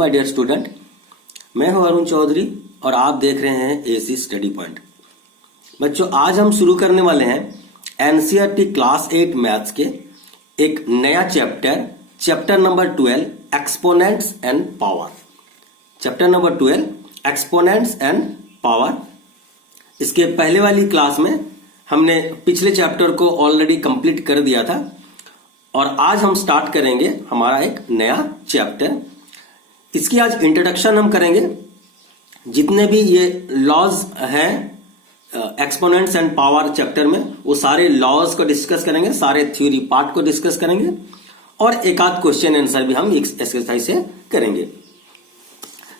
My dear student, मैं हूं अरुण चौधरी और आप देख रहे हैं एसी स्टडी पॉइंट। बच्चों, आज हम शुरू करने वाले हैं एनसीईआरटी क्लास 8 मैथ्स के एक नया chapter number 12 exponents and power. Chapter number 12 exponents and power. इसके पहले वाली क्लास में हमने पिछले चैप्टर को ऑलरेडी कंप्लीट कर दिया था और आज हम स्टार्ट करेंगे हमारा एक नया चैप्टर। इसकी आज इंट्रोडक्शन हम करेंगे। जितने भी ये लॉज हैं एक्सपोनेंट्स एंड पावर चैप्टर में, वो सारे लॉज को डिस्कस करेंगे, सारे थ्योरी पार्ट को डिस्कस करेंगे और एक आध क्वेश्चन आंसर भी हम एक्सरसाइज से करेंगे।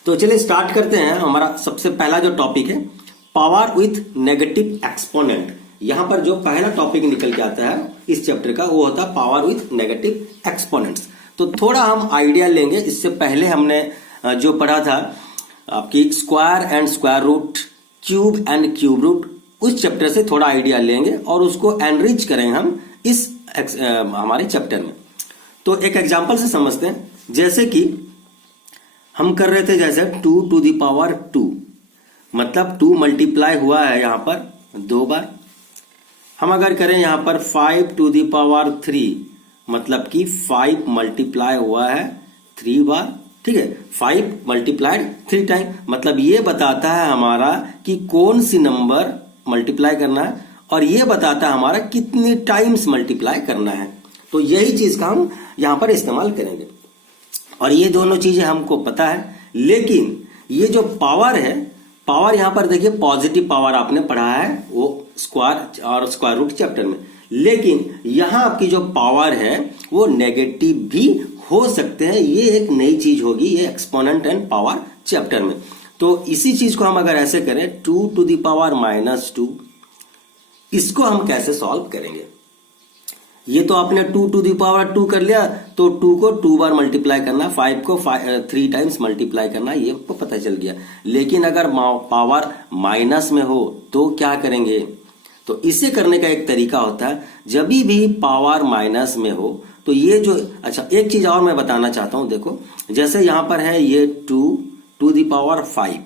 तो चलिए स्टार्ट करते हैं। हमारा सबसे पहला जो टॉपिक है पावर विथ नेगेटिव एक्सपोनेंट। यहां पर जो पहला टॉपिक निकल के आता है इस चैप्टर का वो होता है पावर विथ नेगेटिव एक्सपोनेंट्स। तो थोड़ा हम आइडिया लेंगे। इससे पहले हमने जो पढ़ा था आपकी square and square root, cube and cube root, उस चैप्टर से थोड़ा आइडिया लेंगे और उसको एनरिच करेंगे हम इस हमारे चैप्टर में। तो एक एग्जांपल से समझते हैं। जैसे कि हम कर रहे थे जैसे 2 टू द पावर 2, मतलब 2 मल्टीप्लाई हुआ है यहां पर 2 बार। हम अगर करें यहां पर 5 टू द पावर 3, मतलब कि 5 मल्टीप्लाई हुआ है 3 बार। ठीक है, 5 मल्टीप्लाइड 3 टाइम, मतलब ये बताता है हमारा कि कौन सी नंबर मल्टीप्लाई करना है और ये बताता है हमारा कितनी टाइम्स मल्टीप्लाई करना है। तो यही चीज का हम यहां पर इस्तेमाल करेंगे और ये दोनों चीजें हमको पता है। लेकिन ये जो पावर है, पावर यहां पर देखिए पॉजिटिव पावर आपने पढ़ा है वो स्क्वायर और स्क्वायर रूट चैप्टर में, लेकिन यहां आपकी जो पावर है वो नेगेटिव भी हो सकते हैं। ये एक नई चीज होगी ये एक्सपोनेंट एंड पावर चैप्टर में। तो इसी चीज को हम अगर ऐसे करें 2 टू द पावर -2, इसको हम कैसे सॉल्व करेंगे? ये तो आपने 2 टू द पावर 2 कर लिया, तो 2 को 2 बार मल्टीप्लाई करना, 5 को 3 टाइम्स मल्टीप्लाई करना, ये आपको पता चल गया। लेकिन अगर पावर माइनस में हो तो क्या करेंगे? तो इसे करने का एक तरीका होता है, जब भी पावर माइनस में हो तो ये जो, अच्छा एक चीज और मैं बताना चाहता हूं। देखो जैसे यहां पर है ये 2 टू द पावर 5,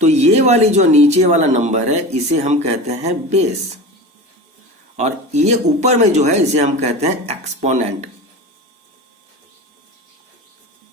तो ये वाली जो नीचे वाला नंबर है इसे हम कहते हैं बेस और ये ऊपर में जो है इसे हम कहते हैं एक्सपोनेंट।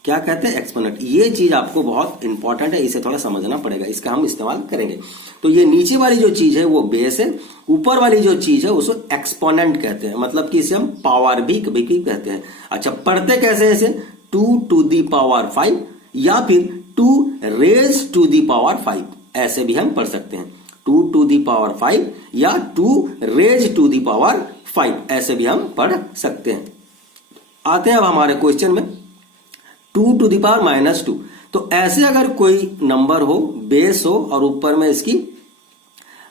क्या कहते हैं? एक्सपोनेंट। ये चीज आपको बहुत इंपॉर्टेंट है, इसे थोड़ा समझना पड़ेगा, इसका हम इस्तेमाल करेंगे। तो ये नीचे वाली जो चीज है वो बेस है, ऊपर वाली जो चीज है उसको एक्सपोनेंट कहते हैं, मतलब कि इसे हम पावर भी कभी कहते हैं। अच्छा, पढ़ते कैसे ऐसे? 2 टू दी पावर 5 या फिर 2 रेज टू दी पावर 5, ऐसे भी हम पढ़ सकते हैं। 2 टू दी पावर 5 या 2 रेज टू दी पावर 5, ऐसे भी हम पढ़ सकते हैं। आते हैं अब हमारे क्वेश्चन में। 2 टू द पावर -2, तो ऐसे अगर कोई नंबर हो, बेस हो और ऊपर में इसकी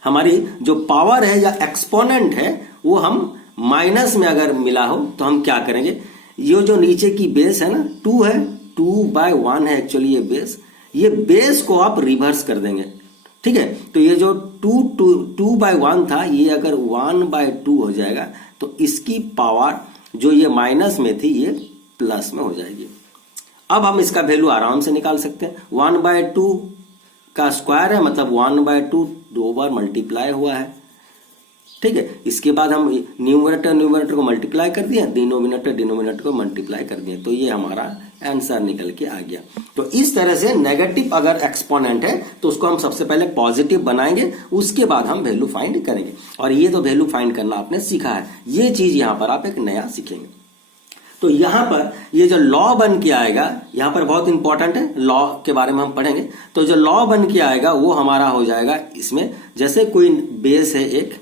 हमारी जो पावर है या एक्सपोनेंट है वो हम माइनस में अगर मिला हो तो हम क्या करेंगे? ये जो नीचे की बेस है ना 2 है, 2/1 है एक्चुअली ये बेस को आप रिवर्स कर देंगे। ठीक है, तो ये जो 2/1 था ये अगर 1/2 हो जाएगा तो इसकी पावर जो ये माइनस में थी ये प्लस में हो जाएगी। अब हम इसका वैल्यू आराम से निकाल सकते हैं। 1/2 का स्क्वायर है, मतलब 1/2 2 बार मल्टीप्लाई हुआ है। ठीक है, इसके बाद हम न्यूमरेटर को मल्टीप्लाई कर दिए, डिनोमिनेटर को मल्टीप्लाई कर दिए, तो ये हमारा आंसर निकल के आ गया। तो इस तरह से नेगेटिव अगर एक्सपोनेंट है तो उसको हम सबसे पहले पॉजिटिव बनाएंगे, उसके बाद हम वैल्यू फाइंड करेंगे। और ये तो वैल्यू फाइंड करना आपने सीखा है, ये चीज यहां पर आप एक नया सीखेंगे। तो यहां पर ये जो लॉ बन के आएगा, यहां पर बहुत इंपॉर्टेंट है, लॉ के बारे में हम पढ़ेंगे। तो जो लॉ बन के आएगा वो हमारा हो जाएगा इसमें, जैसे कोई बेस है एक,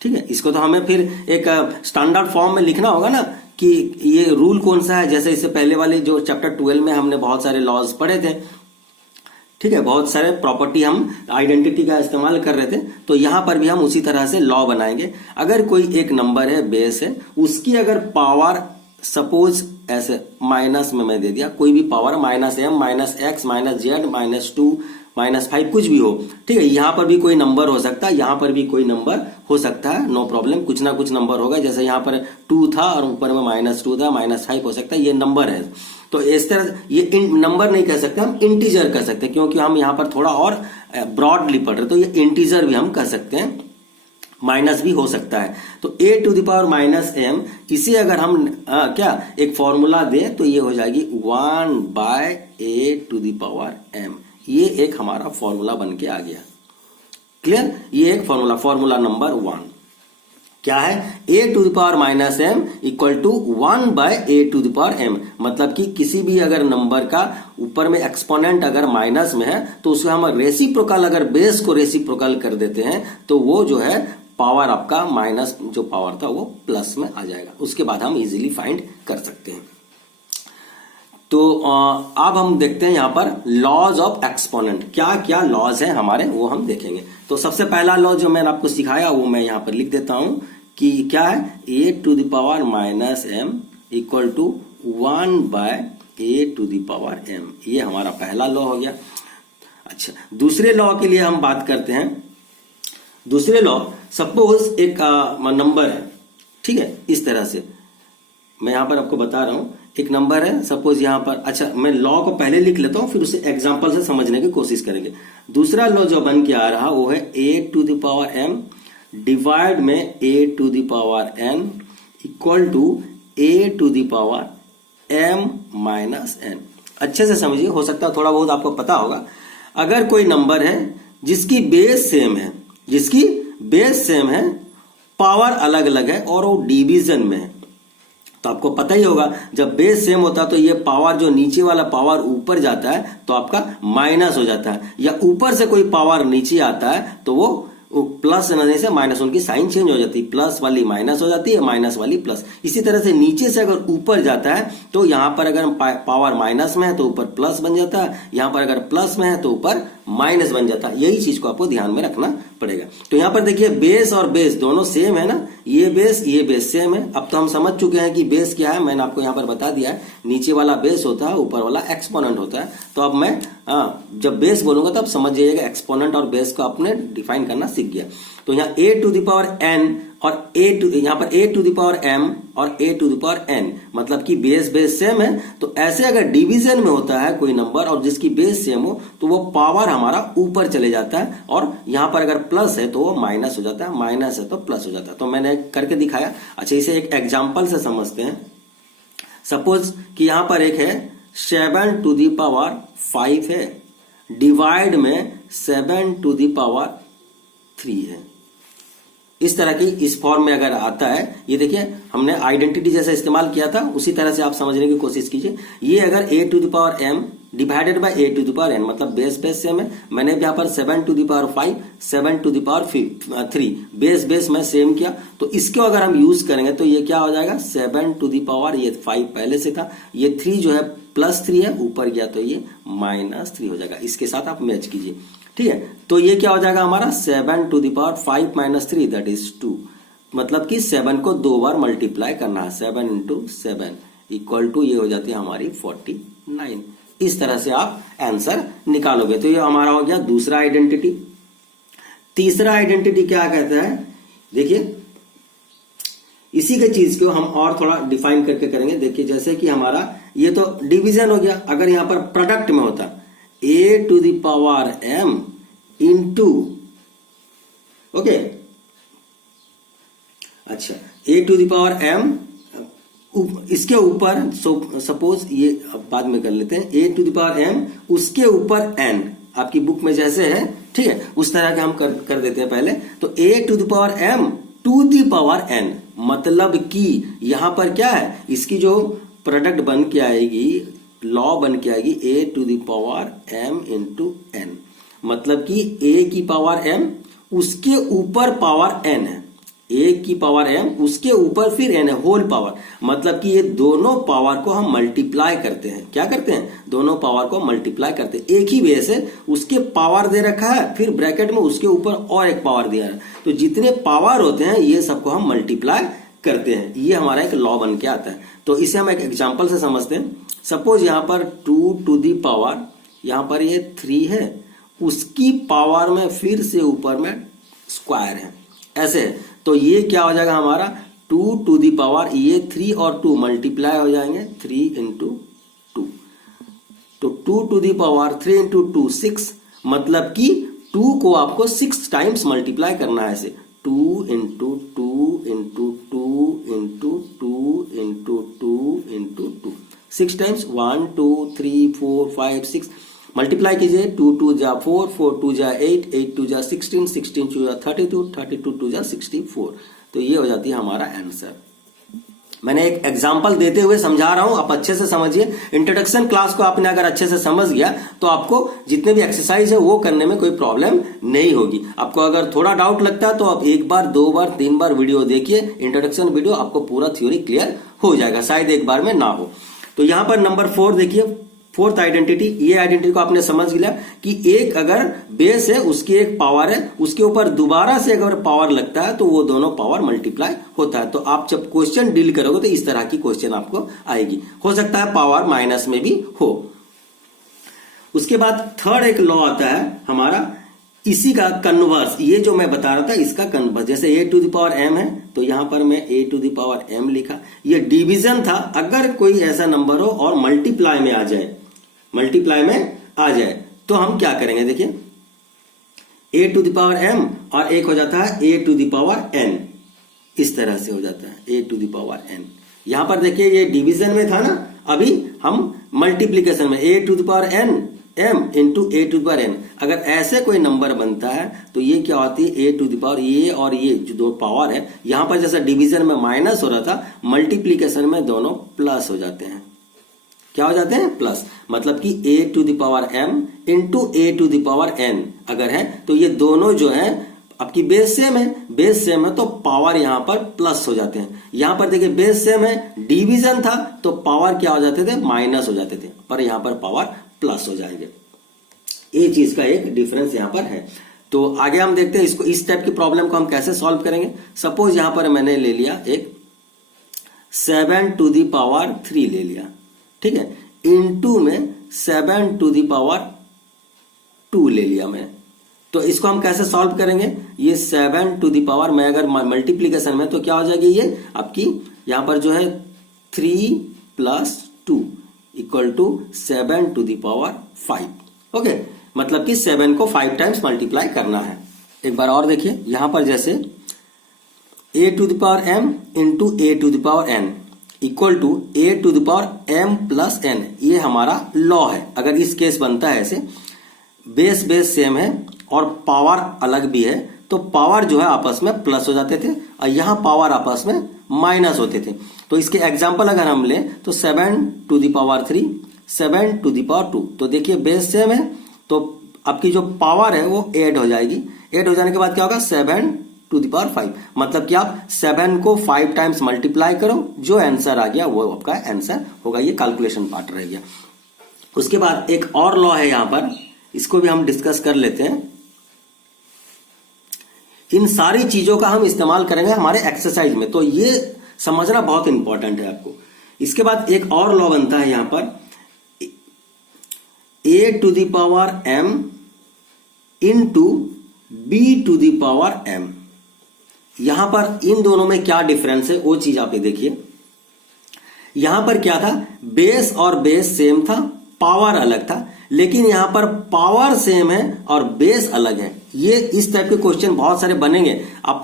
ठीक है, इसको तो हमें फिर एक स्टैंडर्ड फॉर्म में लिखना होगा ना कि ये रूल कौन सा है। जैसे इससे पहले वाली जो चैप्टर 12 में हमने बहुत सारे लॉज पढ़े थे, ठीक है, बहुत सारे प्रॉपर्टी हम आइडेंटिटी का इस्तेमाल कर रहे थे, तो यहां पर भी हम उसी तरह से लॉ बनाएंगे। अगर कोई एक नंबर है, बेस है, उसकी अगर पावर सपोज ऐसे माइनस में मैं दे दिया, कोई भी पावर -m -x -z -2 -5 कुछ भी हो, ठीक है, यहां पर भी कोई नंबर हो सकता है, यहां पर भी कोई नंबर हो सकता है, नो प्रॉब्लम, कुछ ना कुछ नंबर होगा। जैसे यहां पर 2 था और ऊपर में -2 था, -5 हो सकता है, ये नंबर है। तो इस तरह ये नंबर नहीं कह सकते, हम इंटीजर कह सकते हैं, क्योंकि हम यहां पर थोड़ा और ब्रॉडली पढ़ रहे, तो ये इंटीजर भी हम कह सकते हैं, माइनस भी हो सकता है। तो a to the power minus m, इसे अगर हम क्या एक फॉर्मूला दें तो ये हो जाएगी 1 by a to the power m। ये एक हमारा फॉर्मूला बन के आ गया। क्लियर? ये एक फॉर्मूला नंबर 1 क्या है, a to the power minus m equal to 1 by a to the power m। मतलब कि किसी भी अगर नंबर का ऊपर में एक्सपोनेंट अगर माइनस में है तो उसे हम रेसिप्रोकल, अगर बेस को रेसिप्रोकल कर देते हैं तो वो जो है पावर आपका माइनस जो पावर था वो प्लस में आ जाएगा। उसके बाद हम इजीली फाइंड कर सकते हैं। तो अब हम देखते हैं यहां पर लॉज ऑफ एक्सपोनेंट, क्या क्या लॉज है हमारे वो हम देखेंगे। तो सबसे पहला लॉ जो मैंने आपको सिखाया वो मैं यहां पर लिख देता हूं कि क्या है, a to the power minus m equal to 1 by a to the power m। ये हमारा पहला लॉ हो गया। अच्छा, दूसरे लॉ के लिए हम बात करते हैं। दूसरे लॉ, सपोज एक नंबर है, ठीक है, इस तरह से मैं यहां पर आपको बता रहा हूं, एक नंबर है सपोज यहां पर। अच्छा, मैं लॉ को पहले लिख लेता हूं, फिर उसे एग्जांपल से समझने की कोशिश करेंगे। दूसरा लॉ जो बन के आ रहा वो है a to the power m divide में a to the power n equal to a to the power m minus n। अच्छे से समझिए, हो सकता है थोड़ा बहुत आपको पता होगा। अगर कोई नंबर है जिसकी बेस सेम है, जिसकी बेस सेम है, पावर अलग अलग है और वो डिवीजन में है, तो आपको पता ही होगा जब बेस सेम होता है तो ये पावर जो नीचे वाला पावर ऊपर जाता है तो आपका माइनस हो जाता है, या ऊपर से कोई पावर नीचे आता है तो वो प्लस रहने से माइनस, उनकी साइन चेंज हो जाती है, प्लस वाली माइनस हो जाती है, माइनस वाली प्लस। इसी तरह से नीचे से अगर ऊपर जाता है तो यहां पर अगर पावर माइनस में है तो ऊपर प्लस बन जाता है, यहां पर अगर प्लस में है तो ऊपर माइनस बन जाता है। यही चीज को आपको ध्यान में रखना पड़ेगा। तो यहां पर देखिए बेस और बेस दोनों सेम है ना, ये बेस सेम है। अब तो हम समझ चुके हैं कि बेस क्या है, मैंने आपको यहां पर बता दिया है, नीचे वाला बेस होता है, ऊपर वाला एक्सपोनेंट होता है। तो अब मैं जब बेस बोलूंगा तब समझ जाइएगा एक्सपोनेंट और बेस को आपने डिफाइन करना सीख गया। तो यहाँ a to the power n और यहाँ पर a to the power m और a to the power n, मतलब कि बेस सेम है। तो ऐसे अगर डिवीजन में होता है कोई नंबर और जिसकी बेस सेम हो तो वो पावर हमारा ऊपर चले जाता है, और यहाँ पर अगर प्लस है तो वो माइनस हो जाता है, माइनस है तो प्लस हो जाता है। तो मैंने करके दिखाया। अच्छा, इसे एक एग्जाम्पल से समझते हैं। सपोज कि यहां पर एक है 7 टू द पावर 5 है, डिवाइड में 7 टू द पावर 3 है। इस तरह की इस फॉर्म में अगर आता है, ये देखिए हमने आइडेंटिटी जैसा इस्तेमाल किया था, उसी तरह से आप समझने की कोशिश कीजिए। ये अगर a to the power m divided by a to the power n, मतलब बेस सेम है। मैंने यहाँ पर 7 to the power 5, 7 to the power 3, base में सेम किया। तो इसको अगर हम यूज करेंगे तो ये क्या हो जाएगा, 7 टू द पावर, ये 5 पहले से था, ये 3 जो है +3 है, ऊपर गया तो ये -3 हो जाएगा। इसके साथ आप मैच कीजिए, ठीक है। तो ये क्या हो जाएगा हमारा 7 to the power 5 - 3 that is 2, मतलब कि 7 को 2 बार मल्टीप्लाई करना है, 7 × 7 इक्वल टू ये हो जाती है हमारी 49। इस तरह से आप आंसर निकालोगे। तो ये हमारा हो गया दूसरा आइडेंटिटी। तीसरा आइडेंटिटी क्या कहता है, देखिए इसी के चीज को हम और थोड़ा डिफाइन करके करेंगे। देखिए जैसे कि हमारा ये तो डिवीजन हो गया, अगर यहां पर प्रोडक्ट में होता a to the power m into, okay, अच्छा a to the power m, इसके ऊपर सपोज ये बाद में कर लेते हैं, a to the power m उसके ऊपर n, आपकी बुक में जैसे है, ठीक है, उस तरह के हम कर देते हैं पहले। तो a to the power m to the power n, मतलब कि यहां पर क्या है, इसकी जो प्रोडक्ट बन के आएगी, लॉ बन के आएगी a to the power m into n, मतलब कि a की पावर m उसके ऊपर पावर n है, a की पावर m उसके ऊपर फिर n है, होल पावर। मतलब कि ये दोनों पावर को हम मल्टीप्लाई करते हैं। क्या करते हैं, दोनों पावर को मल्टीप्लाई करते हैं। एक ही बेस है, उसके पावर दे रखा है, फिर ब्रैकेट में उसके ऊपर और एक पावर दिया है, तो जितने पावर होते हैं ये सबको हम मल्टीप्लाई करते हैं। ये हमारा एक लॉ बन के आता है। तो इसे हम एक एग्जाम्पल से समझते हैं। सपोज यहां पर 2 टू दी पावर, यहां पर ये 3 है, उसकी पावर में फिर से ऊपर में स्क्वायर है, ऐसे। तो ये क्या हो जाएगा हमारा 2 टू दी पावर, ये 3 और 2 मल्टीप्लाई हो जाएंगे, 3 × 2, तो 2 टू दी पावर 3 इंटू 2 6, मतलब कि 2 को आपको 6 टाइम्स मल्टीप्लाई करना है ऐसे 2 into 2 into 2 into 2 into 2 into 2 6 times 1 2 3 4 5 6 multiply कीजिए 2 2 जा 4 4 2 जा 8 8 2 जा 16 16 2 जा 32 32 2 जा 64। तो ये हो जाती है हमारा आंसर। मैंने एक एग्जाम्पल देते हुए समझा रहा हूं, आप अच्छे से समझिए। इंट्रोडक्शन क्लास को आपने अगर अच्छे से समझ गया तो आपको जितने भी एक्सरसाइज है वो करने में कोई प्रॉब्लम नहीं होगी। आपको अगर थोड़ा डाउट लगता है तो आप 1 बार 2 बार 3 बार वीडियो देखिए, इंट्रोडक्शन वीडियो, आपको पूरा थ्योरी क्लियर हो जाएगा, शायद एक बार में ना हो। तो यहां पर नंबर 4 देखिए, फोर्थ आइडेंटिटी। ये आइडेंटिटी को आपने समझ लिया कि एक अगर बेस है उसकी एक पावर है, उसके ऊपर दोबारा से अगर पावर लगता है तो वो दोनों पावर मल्टीप्लाई होता है। तो आप जब क्वेश्चन डील करोगे तो इस तरह की क्वेश्चन आपको आएगी। हो सकता है पावर माइनस में भी हो। उसके बाद थर्ड एक लॉ आता है हमारा, इसी का कन्वर्स, ये जो मैं बता रहा था इसका कन्वर्स। जैसे a to the power m है तो यहां पर मैं a to the power m लिखा। ये डिवीजन था, अगर कोई ऐसा नंबर हो और मल्टीप्लाई में आ जाए, मल्टीप्लाई में आ जाए तो हम क्या करेंगे, देखिए a to the power m और एक हो जाता है a to the power n, इस तरह से हो जाता है a to the power n। यहां पर देखिए ये डिवीजन में था ना, अभी हम मल्टीप्लीकेशन में a to the power n m into a to the power n। अगर ऐसे कोई नंबर बनता है तो ये क्या होती है a टू द पावर, ये और ये जो दो पावर है, यहां पर जैसा डिवीजन में माइनस हो रहा था, मल्टीप्लीकेशन में दोनों प्लस हो जाते हैं। क्या हो जाते हैं? प्लस। मतलब कि a to the power m into a to the power n अगर है तो ये दोनों जो है आपकी बेस सेम है, बेस सेम है तो पावर यहां पर प्लस हो जाते हैं। यहां पर देखिए बेस सेम है, डिवीजन था तो पावर क्या हो जाते थे? माइनस हो जाते थे, पर यहां पर पावर प्लस हो जाएंगे। ये चीज का एक डिफरेंस यहां पर है। तो आगे हम देखते हैं इसको, इस टाइप की प्रॉब्लम को हम कैसे सॉल्व करेंगे। सपोज यहां पर मैंने ले लिया एक 7 टू द पावर 3 ले लिया, ठीक है, इनटू में 7 टू द पावर 2 ले लिया मैं। तो इसको हम कैसे सॉल्व करेंगे? ये 7 टू द पावर, मैं अगर मल्टीप्लीकेशन में तो क्या हो जाएगी ये आपकी, यहां पर जो है 3 plus 2 equal to 7 to the power 5। Okay, मतलब कि 7 को 5 टाइम्स मल्टीप्लाई करना है। एक बार और देखिए, यहां पर जैसे a to the power m into a to the power n equal to a to the power m plus n, ये हमारा लॉ है। अगर इस केस बनता है ऐसे, बेस सेम है और पावर अलग भी है तो पावर जो है आपस में प्लस हो जाते थे और यहां पावर आपस में माइनस होते थे। तो इसके एग्जांपल अगर हम लें तो 7 to the power 3, 7 to the power 2, तो देखिए बेस सेम है तो आपकी जो पावर है वो ऐड हो जाएगी। ऐड हो जाने के बाद क्या होगा? 7 टू द पावर 5, मतलब कि आप 7 को 5 टाइम्स मल्टीप्लाई करो, जो आंसर आ गया वो आपका आंसर होगा। ये कैलकुलेशन पार्ट रह गया। उसके बाद एक और लॉ है यहां पर, इसको भी हम डिस्कस कर लेते हैं। इन सारी चीजों का हम इस्तेमाल करेंगे हमारे एक्सरसाइज में, तो ये समझना बहुत इंपॉर्टेंट है आपको। इसके बाद एक और लॉ बनता है यहां पर, a to the power m into b to the power m। यहां पर इन दोनों में क्या डिफरेंस है वो चीज आप देखिए। यहां पर क्या था? बेस और बेस सेम था, पावर अलग था, लेकिन यहां पर पावर सेम है और बेस अलग है। ये इस टाइप के क्वेश्चन बहुत सारे बनेंगे। आप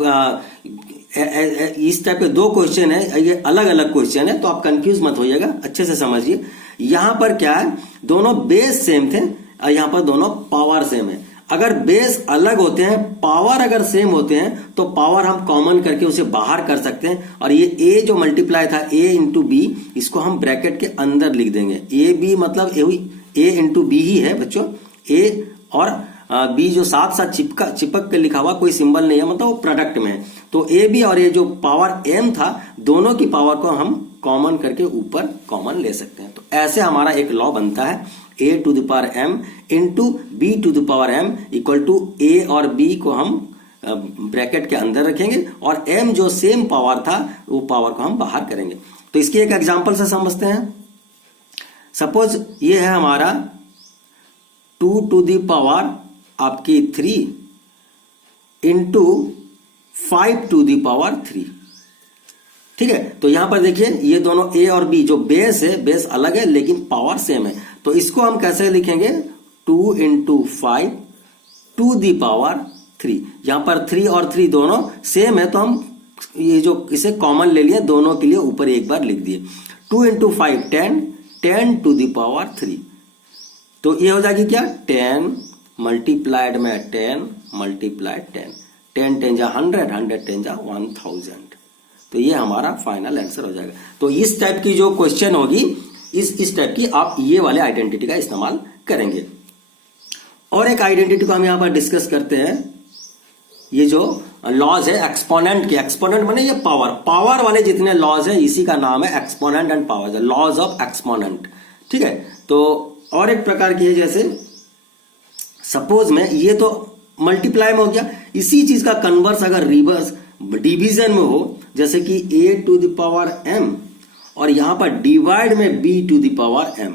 इस टाइप के 2 क्वेश्चन है, ये अलग अलग क्वेश्चन है, तो आप कंफ्यूज मत होइएगा, अच्छे से समझिए। यहां पर क्या है, दोनों बेस सेम थे और यहां पर दोनों पावर सेम है। अगर बेस अलग होते हैं, पावर अगर सेम होते हैं, तो पावर हम कॉमन करके उसे बाहर कर सकते हैं। और ये a जो मल्टीप्लाई था a इंटू बी, इसको हम ब्रैकेट के अंदर लिख देंगे। a b मतलब a इंटू बी ही है बच्चों। a और b जो साथ साथ चिपक के लिखा हुआ, कोई सिंबल नहीं है, मतलब वो प्रोडक्ट में है। तो a b और ये जो पावर m था, दोनों की पावर को हम कॉमन करके ऊपर कॉमन ले सकते हैं। तो ऐसे हमारा एक लॉ बनता है, a to the power m into b to the power m equal to a और b को हम ब्रैकेट के अंदर रखेंगे और m जो सेम पावर था वो पावर को हम बाहर करेंगे। तो इसकी एक एग्जांपल से समझते हैं। सपोज ये है हमारा 2 टू द पावर आपकी 3 इंटू 5 टू द पावर 3, ठीक है। तो यहां पर देखिए ये दोनों a और b जो बेस है, बेस अलग है लेकिन पावर सेम है, तो इसको हम कैसे लिखेंगे, 2 इंटू 5 टू दी पावर 3। यहां पर 3 और 3 दोनों सेम है, तो हम ये जो इसे कॉमन ले लिए, दोनों के लिए ऊपर एक बार लिख दिए। 2 इंटू 5 10, 10 टू दी पावर 3। तो ये हो जाएगी क्या, 10 मल्टीप्लाइड में 10 मल्टीप्लाइड 10, 10 10 जा 100, 100 10 जा 1000। तो ये हमारा फाइनल आंसर हो जाएगा। तो इस टाइप की जो क्वेश्चन होगी, इस टाइप की आप ये वाले आइडेंटिटी का इस्तेमाल करेंगे। और एक आइडेंटिटी को हम यहां पर डिस्कस करते हैं, ये जो लॉज है एक्सपोनेंट के। एक्सपोनेंट माने ये पावर वाले जितने लॉज है, इसी का नाम है exponent and power, laws of exponent. ठीक है, तो और एक प्रकार की है, जैसे सपोज में ये तो मल्टीप्लाई में हो गया, इसी चीज का कन्वर्स अगर रिवर्स डिवीजन में हो, जैसे कि a to the power m और यहां पर डिवाइड में b to the power m।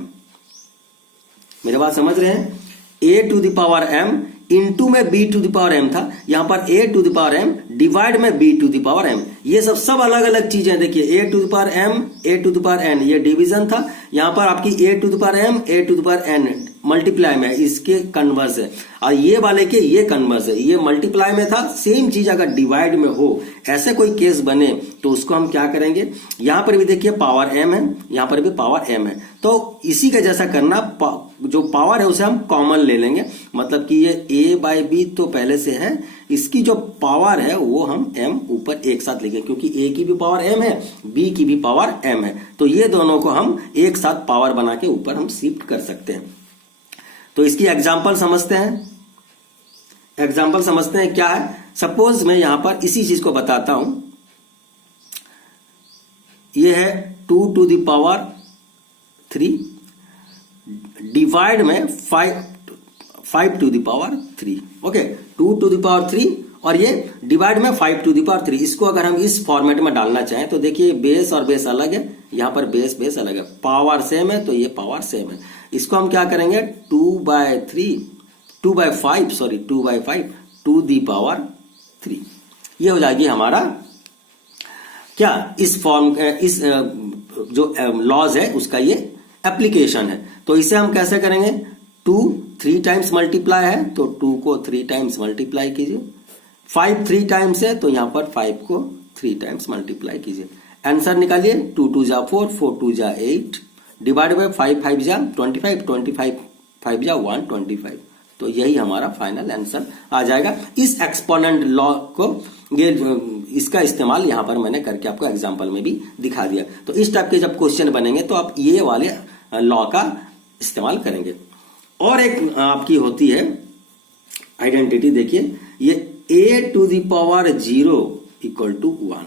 मेरे बात समझ रहे हैं, a to the power m into में b to the power m था, यहां पर a to the power m divide में b to the power m। ये सब अलग अलग चीजें। देखिए a to the power m, a to the power n, ये डिवीजन था। यहां पर आपकी a to the power m, a to the power n multiply में, इसके कन्वर्स है। और ये वाले के ये कन्वर्स है, ये मल्टीप्लाई में था। सेम चीज अगर डिवाइड में हो, ऐसे कोई केस बने, तो उसको हम क्या करेंगे, यहां पर भी देखिए पावर m है, यहां पर भी पावर m है, तो इसी का जैसा करना, जो पावर है उसे हम कॉमन ले लेंगे। मतलब कि ये a बाई बी तो पहले से है, इसकी जो पावर है वो हम m ऊपर एक साथ लिखेंगे, क्योंकि a की भी पावर m है, b की भी पावर m है, तो ये दोनों को हम एक साथ पावर बना के ऊपर हम शिफ्ट कर सकते हैं। तो इसकी एग्जांपल समझते हैं। एग्जांपल समझते हैं क्या है। सपोज मैं यहां पर इसी चीज को बताता हूं, ये है 2 टू द पावर 3 डिवाइड में 5 to the power 3। Okay, 2 to the power 3 और ये डिवाइड में 5 टू द पावर 3। इसको अगर हम इस फॉर्मेट में डालना चाहें तो देखिए बेस और बेस अलग है, यहां पर बेस अलग है, पावर सेम है, तो ये पावर सेम है। इसको हम क्या करेंगे, 2 बाय 5 टू दी पावर 3। ये हो जाएगी हमारा क्या, इस फॉर्म, इस जो लॉज है उसका ये एप्लीकेशन है। तो इसे हम कैसे करेंगे, 2 3 टाइम्स मल्टीप्लाई है, तो 2 को 3 टाइम्स मल्टीप्लाई कीजिए। 5 3 टाइम्स है, तो यहां पर 5 को 3 टाइम्स मल्टीप्लाई कीजिए। आंसर निकालिए, 2 2 जा 4, 4 2 जा 8, डिवाइड बाय 5 5 जा 25, 25 5 जा 125। तो यही हमारा फाइनल आंसर आ जाएगा। इस एक्सपोनेंट लॉ को, ये इसका इस्तेमाल यहां पर मैंने करके आपको एग्जांपल में भी दिखा दिया। तो इस टाइप के जब क्वेश्चन बनेंगे तो आप ये वाले लॉ का इस्तेमाल करेंगे। और एक आपकी होती है आइडेंटिटी, देखिए ये a to the power 0 equal to 1।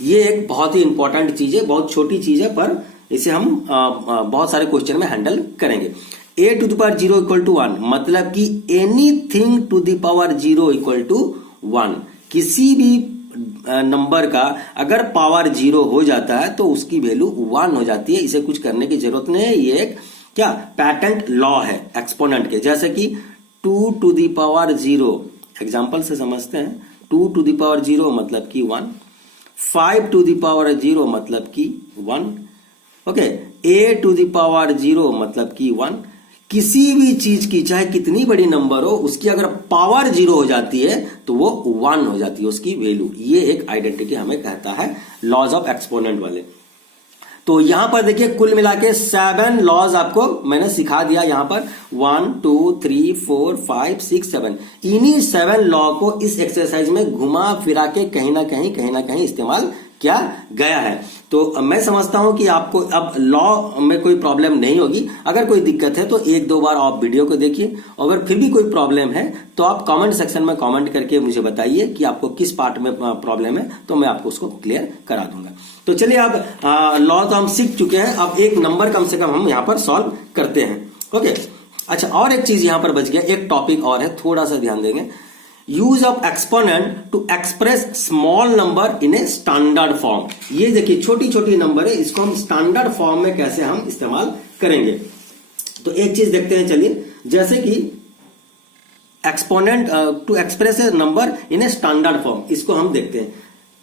ये एक बहुत ही इंपॉर्टेंट चीज है, बहुत छोटी चीज है, पर इसे हम बहुत सारे क्वेश्चन में हैंडल करेंगे। a to the power 0 equal to 1 मतलब कि anything to the power 0 equal to 1। किसी भी नंबर का अगर पावर 0 हो जाता है तो उसकी वैल्यू 1 हो जाती है। इसे कुछ करने की जरूरत नहीं है, ये एक क्या पैटेंट लॉ है एक्सपोनेंट के। जैसे कि 2 टू द पावर 0, एग्जांपल से समझते हैं। 2 टू द पावर 0 मतलब कि 1, 5 टू द पावर 0 मतलब कि 1, okay, a to the power 0 मतलब कि 1। किसी भी चीज की चाहे कितनी बड़ी नंबर हो, उसकी अगर पावर 0 हो जाती है तो वो 1 हो जाती है उसकी वैल्यू। ये एक आइडेंटिटी हमें कहता है लॉज ऑफ एक्सपोनेंट वाले। तो यहां पर देखिए कुल मिला के 7 लॉज आपको मैंने सिखा दिया। यहां पर 1 2 3 4 5 6 7, इन्हीं 7 लॉ को इस एक्सरसाइज में घुमा फिरा के कहीं ना कहीं इस्तेमाल किया गया है। तो मैं समझता हूं कि आपको अब लॉ में कोई प्रॉब्लम नहीं होगी। अगर कोई दिक्कत है तो 1-2 बार आप वीडियो को देखिए। अगर फिर भी कोई प्रॉब्लम है तो आप कमेंट सेक्शन में कमेंट करके मुझे बताइए कि आपको किस पार्ट में प्रॉब्लम है, तो मैं आपको उसको क्लियर करा दूंगा। तो चलिए, अब लॉ तो हम सीख चुके हैं, अब एक नंबर कम से कम हम यहां पर सॉल्व करते हैं। ओके, अच्छा, और एक चीज यहां पर बच गया, एक टॉपिक और है, थोड़ा सा ध्यान देंगे। Use of exponent to express small number in a standard form. ये देखिए छोटी छोटी नंबर है, इसको हम स्टैंडर्ड फॉर्म में कैसे हम इस्तेमाल करेंगे। तो एक चीज देखते हैं, चलिए, जैसे कि exponent to express a number in a standard form, इसको हम देखते हैं।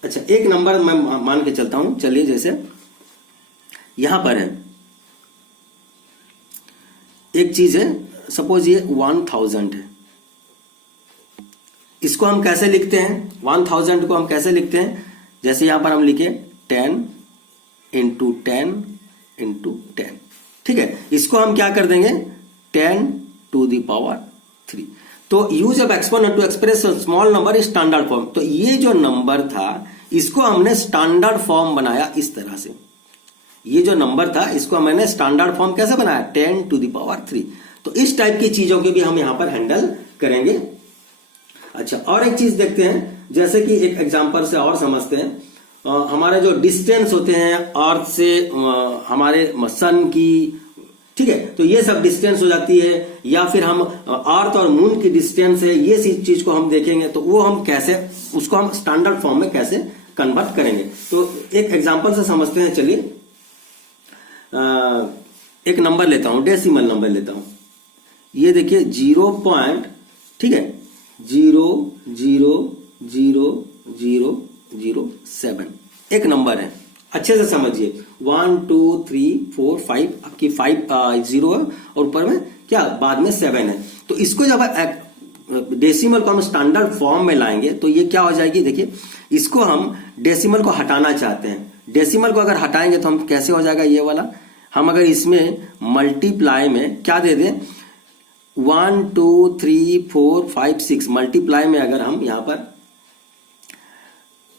अच्छा, एक नंबर मैं मान के चलता हूं, चलिए, जैसे यहां पर है एक चीज है, सपोज ये 1000 है, इसको हम कैसे लिखते हैं? 1000 को हम कैसे लिखते हैं? जैसे यहां पर हम लिखे 10 इंटू 10 इंटू 10, ठीक है। इसको हम क्या कर देंगे? 10 टू द पावर 3। तो use of exponent to express small number standard form. तो ये जो नंबर था इसको हमने स्टैंडर्ड फॉर्म बनाया इस तरह से। ये जो नंबर था इसको मैंने स्टैंडर्ड फॉर्म कैसे बनाया? 10 टू द पावर 3। तो इस टाइप की चीजों के भी हम यहां पर हैंडल करेंगे। अच्छा, और एक चीज देखते हैं, जैसे कि एक एग्जांपल से और समझते हैं। हमारे जो डिस्टेंस होते हैं अर्थ से हमारे सन की, ठीक है, तो ये सब डिस्टेंस हो जाती है, या फिर हम अर्थ और मून की डिस्टेंस है, ये चीज को हम देखेंगे तो वो हम कैसे उसको हम स्टैंडर्ड फॉर्म में कैसे कन्वर्ट करेंगे। तो एक एग्जांपल से समझते हैं। चलिए एक नंबर लेता हूं, डेसिमल नंबर लेता हूं। ये देखिए 0. ठीक है, 0.00007 एक नंबर है। अच्छे से समझिए, 1 2 3 4 5 आपकी 5 0 है और ऊपर में क्या बाद में 7 है। तो इसको जब डेसिमल को हम स्टैंडर्ड फॉर्म में लाएंगे तो ये क्या हो जाएगी? देखिए, इसको हम डेसिमल को हटाना चाहते हैं। डेसिमल को अगर हटाएंगे तो हम कैसे हो जाएगा? ये वाला हम अगर इसमें मल्टीप्लाई में क्या दे दें? 1 2 3 4 5 6 मल्टीप्लाई में अगर हम यहां पर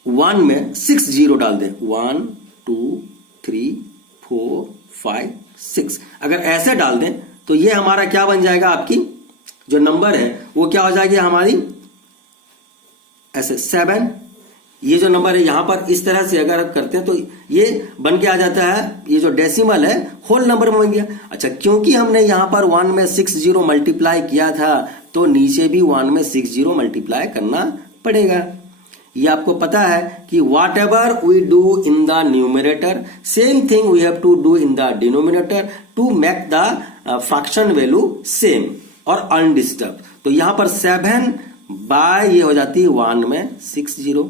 1 में 6 जीरो डाल दें, 1 2 3 4 5 6, अगर ऐसे डाल दें तो ये हमारा क्या बन जाएगा? आपकी जो नंबर है वो क्या हो जाएगी हमारी? ऐसे 7। ये जो नंबर है यहां पर इस तरह से अगर आप करते हैं तो ये बन के आ जाता है, ये जो डेसिमल है होल नंबर में बन गया। अच्छा, क्योंकि हमने यहां पर 1 में 6 जीरो मल्टीप्लाई किया था तो नीचे भी 1 में 6 जीरो मल्टीप्लाई करना पड़ेगा। ये आपको पता है कि whatever we do in the numerator same thing we have to do in the denominator to make the fraction value same और अनडिस्टर्ब। तो यहां पर 7 बाय ये हो जाती है 1 में 6 जीरो।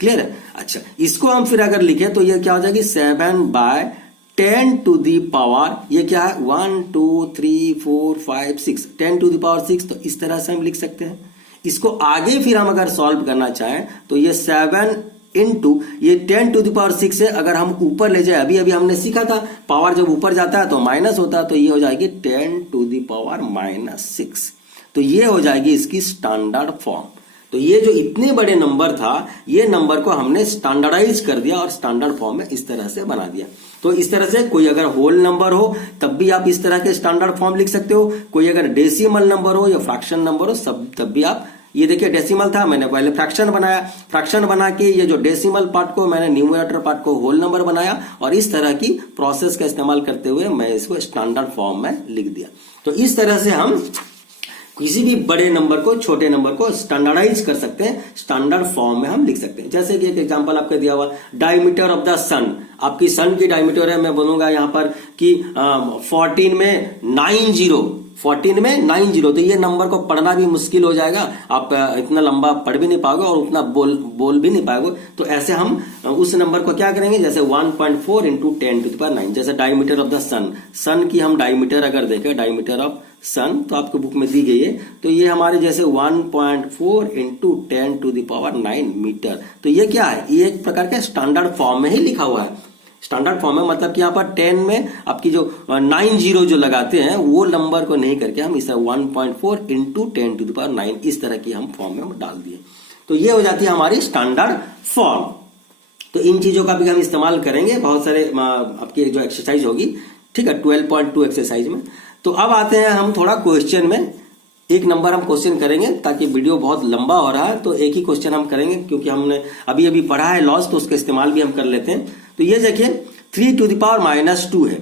क्लियर है? अच्छा, इसको हम फिर अगर लिखे तो ये क्या हो जाएगी? 7 बाय 10 टू दी पावर, ये क्या है? 1 2 3 4 5 6, 10 टू दी पावर 6। तो इस तरह से हम लिख सकते हैं। इसको आगे फिर हम अगर सॉल्व करना चाहें तो ये 7 इंटू ये 10 टू दी पावर 6 है। अगर हम ऊपर ले जाए, अभी अभी हमने सीखा था पावर जब ऊपर जाता है तो माइनस होता है, तो ये हो जाएगी 10 टू दी पावर -6। तो ये हो जाएगी इसकी स्टैंडर्ड फॉर्म। तो ये जो इतने बड़े नंबर था, ये नंबर को हमने स्टैंडर्डाइज कर दिया और स्टैंडर्ड फॉर्म में इस तरह से बना दिया। तो इस तरह से कोई अगर होल नंबर हो तब भी आप इस तरह के स्टैंडर्ड फॉर्म लिख सकते हो। कोई अगर डेसिमल नंबर हो या फ्रैक्शन नंबर हो सब तब भी आप, ये देखिए डेसिमल था, मैंने पहले फ्रैक्शन बनाया, फ्रैक्शन बना के ये जो डेसिमल पार्ट को मैंने न्यूमरेटर पार्ट को होल नंबर बनाया और इस तरह की प्रोसेस का इस्तेमाल करते हुए मैं इसको स्टैंडर्ड फॉर्म में लिख दिया। तो इस तरह से हम किसी भी बड़े नंबर को, छोटे नंबर को स्टैंडर्डाइज कर सकते हैं, स्टैंडर्ड फॉर्म में हम लिख सकते हैं। जैसे कि एक एग्जांपल आपको दिया हुआ, डायमीटर ऑफ द सन। आपकी सन की डायमीटर है, मैं बोलूंगा यहां पर कि 14 में 90। तो ये नंबर को पढ़ना भी मुश्किल हो जाएगा, आप इतना लंबा पढ़ भी नहीं पाओगे और उतना बोल भी नहीं पाओगे। तो ऐसे हम उस नंबर को क्या करेंगे? जैसे 1.4 इंटू 10 टू द पावर 9, जैसे डायमीटर ऑफ द सन। सन की हम डायमीटर अगर देखें, डायमीटर ऑफ सन तो आपको बुक में दी गई है, तो ये हमारे जैसे 1.4 into 10 to the power 9 metre. तो ये क्या है? ये एक प्रकार के स्टैंडर्ड फॉर्म में ही लिखा हुआ है। स्टैंडर्ड फॉर्म में मतलब कि यहाँ पर 10 में आपकी जो 9 जीरो जो लगाते हैं वो नंबर को नहीं करके हम इसे 1.4 इंटू 10 टू द पावर 9 इस तरह की हम फॉर्म में डाल दिए। तो ये हो जाती है हमारी स्टैंडर्ड फॉर्म। तो इन चीजों का भी हम इस्तेमाल करेंगे बहुत सारे आपकी जो एक्सरसाइज होगी, ठीक है, 12.2 एक्सरसाइज में। तो अब आते हैं हम थोड़ा क्वेश्चन में। एक नंबर हम क्वेश्चन करेंगे ताकि वीडियो बहुत लंबा हो रहा है, तो एक ही क्वेश्चन हम करेंगे क्योंकि हमने अभी अभी पढ़ा है लॉस, तो उसका इस्तेमाल भी हम कर लेते हैं। तो ये देखिए 3 टू द पावर -2 है।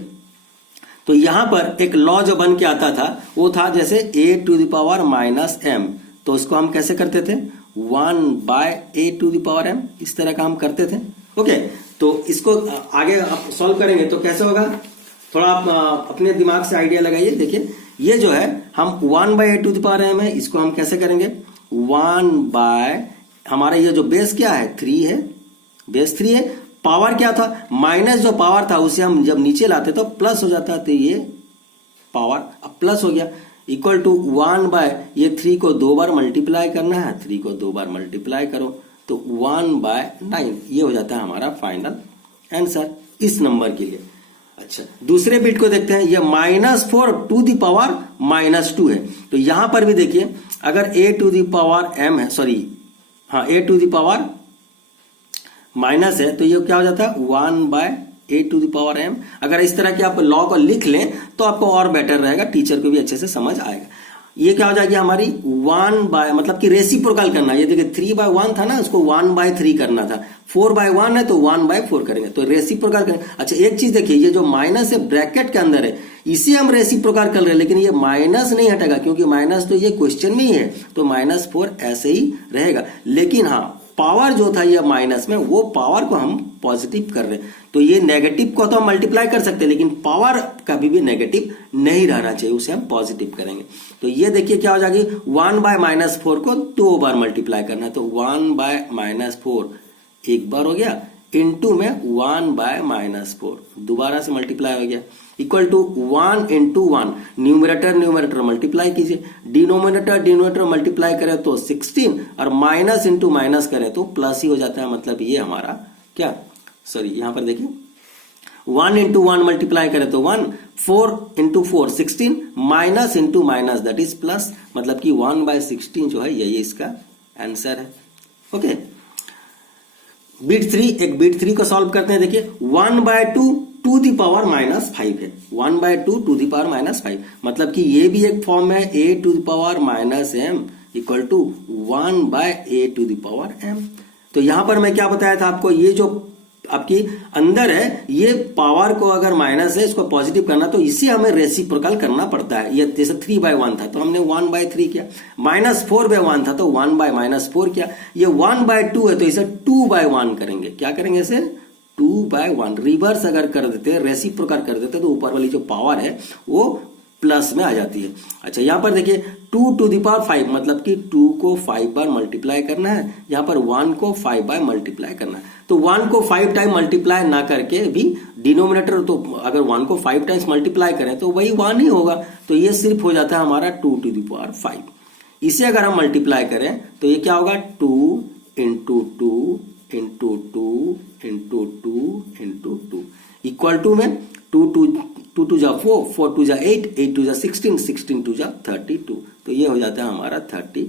तो यहां पर एक लॉ जो बन के आता था वो था जैसे a to the power -m। तो उसको हम कैसे करते थे? 1/a to the power m, इस तरह का हम करते थे। ओके, तो इसको आगे आप सॉल्व करेंगे तो कैसे होगा? थोड़ा आप अपने दिमाग से आइडिया लगाइए। देखिए ये जो है हम 1/a to the power m है, इसको हम कैसे करेंगे? 1 बाय हमारा ये जो बेस क्या है? 3 है, बेस 3 है, पावर क्या था, माइनस जो पावर था उसे हम जब नीचे लाते तो प्लस हो जाता, तो ये पावर अब प्लस हो गया, इक्वल टू 1 ये 3 को 2 बार मल्टीप्लाई करना है, 3 को 2 बार मल्टीप्लाई करो तो 1/9, ये हो जाता है हमारा फाइनल आंसर इस नंबर के लिए। अच्छा, दूसरे बिट को देखते हैं, ये -4 टू द पावर -2 है। तो यहां पर भी देखिए, अगर a to the power m है, सॉरी हाँ a to the power minus है, तो ये क्या हो जाता है 1/a to the power m। अगर इस तरह के आप लॉ को लिख लें तो आपको और बेटर रहेगा, टीचर को भी अच्छे से समझ आएगा। ये क्या हो जाएगी हमारी 1 मतलब कि रेसिप्रोकल करना, ये देखिए 3/1 था ना, उसको 1/3 करना था, 4/1 है तो 1/4 करेंगे, तो रेसिप्रोकल करेंगे। अच्छा, एक चीज देखिए, ये जो माइनस है ब्रैकेट के अंदर है, इसे हम रेसिप्रोकल कर रहे हैं, लेकिन ये माइनस नहीं हटेगा क्योंकि माइनस तो ये क्वेश्चन में ही है, तो -4 ऐसे ही रहेगा। लेकिन हाँ, पावर जो था ये माइनस में, वो पावर को हम पॉजिटिव कर रहे हैं, तो ये नेगेटिव को तो हम मल्टीप्लाई कर सकते हैं, लेकिन पावर कभी भी नेगेटिव नहीं रहना चाहिए, उसे हम पॉजिटिव करेंगे। तो ये देखिए क्या हो जाएगी, 1/-4 को 2 बार मल्टीप्लाई करना है, तो 1/-4 एक बार हो गया, इंटू में 1/-4 दोबारा से मल्टीप्लाई हो गया, इक्वल टू 1 × 1, न्यूमरेटर मल्टीप्लाई कीजिए, डिनोमिनेटर मल्टीप्लाई करें तो 16, और माइनस इंटू माइनस करें तो प्लस ही हो जाता है। मतलब ये हमारा क्या, सॉरी यहां पर देखिए 1 × 1 मल्टीप्लाई करें तो 1, 4 × 4 16, minus into minus that is plus, मतलब कि 1/16 जो है यही इसका आंसर है। ओके, बिट 3, एक बिट 3 को सॉल्व करते हैं। देखिए 1/2 टू दी पावर -5 है, 1/2 टू दी पावर -5, मतलब कि ये भी एक फॉर्म है a to the power -m equal to 1/a to the power m। तो यहां पर मैं क्या बताया था आपको, ये जो आपकी अंदर है, ये पावर को अगर माइनस है इसको पॉजिटिव करना, तो इसे हमें रेसिप्रोकल करना पड़ता है। ये जैसे 3/1 था तो हमने 1/3 किया, -4/1 था तो 1/-4 किया, ये 1/2 है तो इसे 2/1 करेंगे। क्या करेंगे इसे 2/1, रिवर्स अगर कर देते, रेसिप्रोकल कर देते तो ऊपर वाली जो पावर है वो प्लस में आ जाती है। अच्छा, यहां पर देखिए 2 टू द पावर 5, मतलब कि 2 को 5 बार मल्टीप्लाई करना है, यहां पर 1 को 5 बार मल्टीप्लाई करना है। तो 1 को 5 टाइम मल्टीप्लाई ना करके भी डिनोमिनेटर, तो अगर 1 को 5 टाइम्स मल्टीप्लाई करें तो वही 1 ही होगा, तो ये सिर्फ हो जाता है हमारा 2 टू द पावर 5। इसे अगर हम मल्टीप्लाई करें तो ये क्या होगा 2 × 2 × 2 × 2 × 2 इक्वल टू में 2 2 जा 4, 4 2 जा 8, 8 2 जा 16, 16 2 जा 32, तो ये हो जाता है हमारा 32।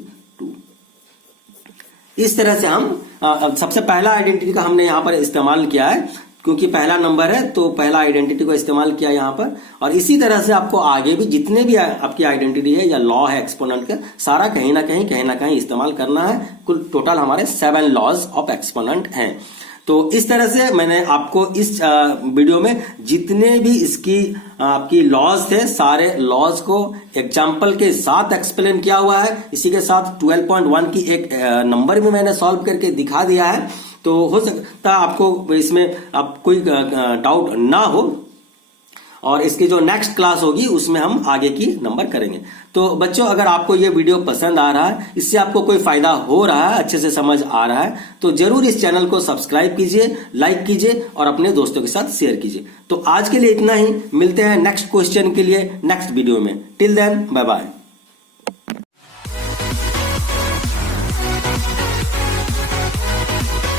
इस तरह से हम सबसे पहला आइडेंटिटी का हमने यहां पर इस्तेमाल किया है, क्योंकि पहला नंबर है तो पहला आइडेंटिटी को इस्तेमाल किया यहां पर। और इसी तरह से आपको आगे भी जितने भी आपकी आइडेंटिटी है या लॉ है एक्सपोनेंट का, सारा कहीं ना कहीं इस्तेमाल करना है। कुल टोटल हमारे 7 लॉज ऑफ एक्सपोनेंट हैं। तो इस तरह से मैंने आपको इस वीडियो में जितने भी इसकी आपकी लॉज थे, सारे लॉज को एग्जाम्पल के साथ एक्सप्लेन किया हुआ है। इसी के साथ 12.1 की एक नंबर भी मैंने सॉल्व करके दिखा दिया है। तो हो सकता है आपको इसमें आप कोई डाउट ना हो, और इसकी जो नेक्स्ट क्लास होगी उसमें हम आगे की नंबर करेंगे। तो बच्चों, अगर आपको ये वीडियो पसंद आ रहा है, इससे आपको कोई फायदा हो रहा है, अच्छे से समझ आ रहा है, तो जरूर इस चैनल को सब्सक्राइब कीजिए, लाइक कीजिए और अपने दोस्तों के साथ शेयर कीजिए। तो आज के लिए इतना ही, मिलते हैं नेक्स्ट क्वेश्चन के लिए नेक्स्ट वीडियो में। Till then, bye bye.